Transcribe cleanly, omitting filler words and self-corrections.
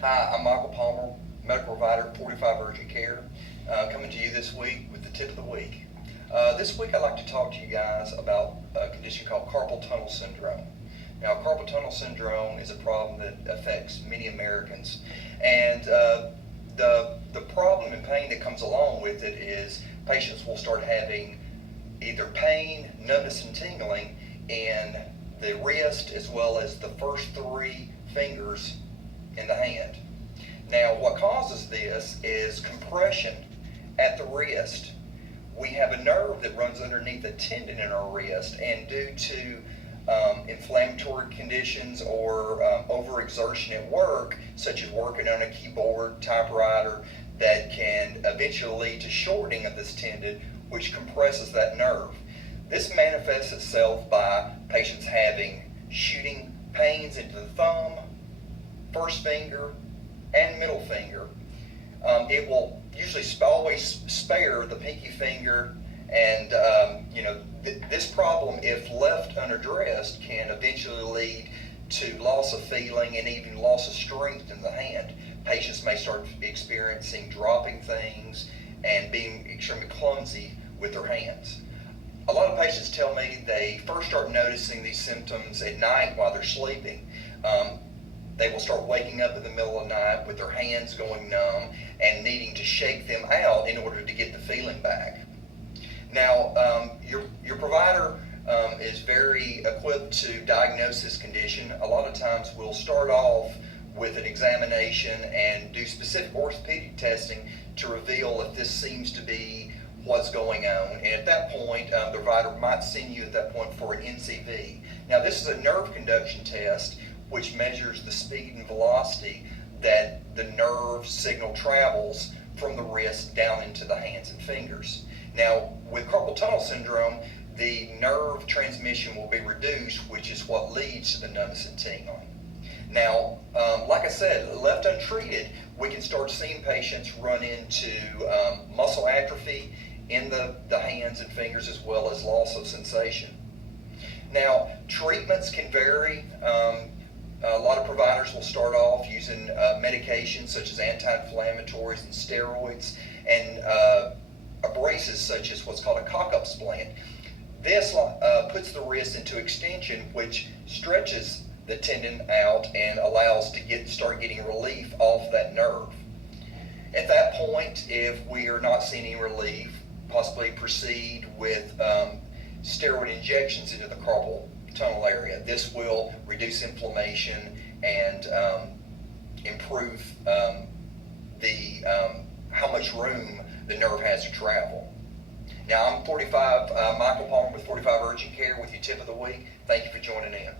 Hi, I'm Michael Palmer, medical provider at 45 Urgent Care, coming to you this week with the tip of the week. This week I'd like to talk to you guys about a condition called carpal tunnel syndrome. Now, carpal tunnel syndrome is a problem that affects many Americans, and the problem and pain that comes along with it is patients will start having either pain, numbness, and tingling in the wrist as well as the first three fingers in the hand. Now, what causes this is compression at the wrist. We have a nerve that runs underneath a tendon in our wrist, and due to inflammatory conditions or overexertion at work, such as working on a keyboard, typewriter, that can eventually lead to shortening of this tendon, which compresses that nerve. This manifests itself by patients having shooting pains into the thumb, first finger, and middle finger. It will usually always spare the pinky finger, and this problem, if left unaddressed, can eventually lead to loss of feeling and even loss of strength in the hand. Patients may start experiencing dropping things and being extremely clumsy with their hands. A lot of patients tell me they first start noticing these symptoms at night while they're sleeping. They will start waking up in the middle of the night with their hands going numb and needing to shake them out in order to get the feeling back. Now, your provider is very equipped to diagnose this condition. A lot of times we'll start off with an examination and do specific orthopedic testing to reveal if this seems to be what's going on. And at that point, the provider might send you at that point for an NCV. Now, this is a nerve conduction test which measures the speed and velocity that the nerve signal travels from the wrist down into the hands and fingers. Now, with carpal tunnel syndrome, the nerve transmission will be reduced, which is what leads to the numbness and tingling. Now, like I said, left untreated, we can start seeing patients run into muscle atrophy in the hands and fingers, as well as loss of sensation. Now, treatments can vary. A lot of providers will start off using medications such as anti-inflammatories and steroids, and abrasives such as what's called a cock-up splint. This puts the wrist into extension, which stretches the tendon out and allows to start getting relief off that nerve. At that point, if we are not seeing any relief, possibly proceed with steroid injections into the carpal tunnel area. This will reduce inflammation and improve how much room the nerve has to travel. Now, I'm Michael Palmer with 45 Urgent Care with your tip of the week. Thank you for joining in.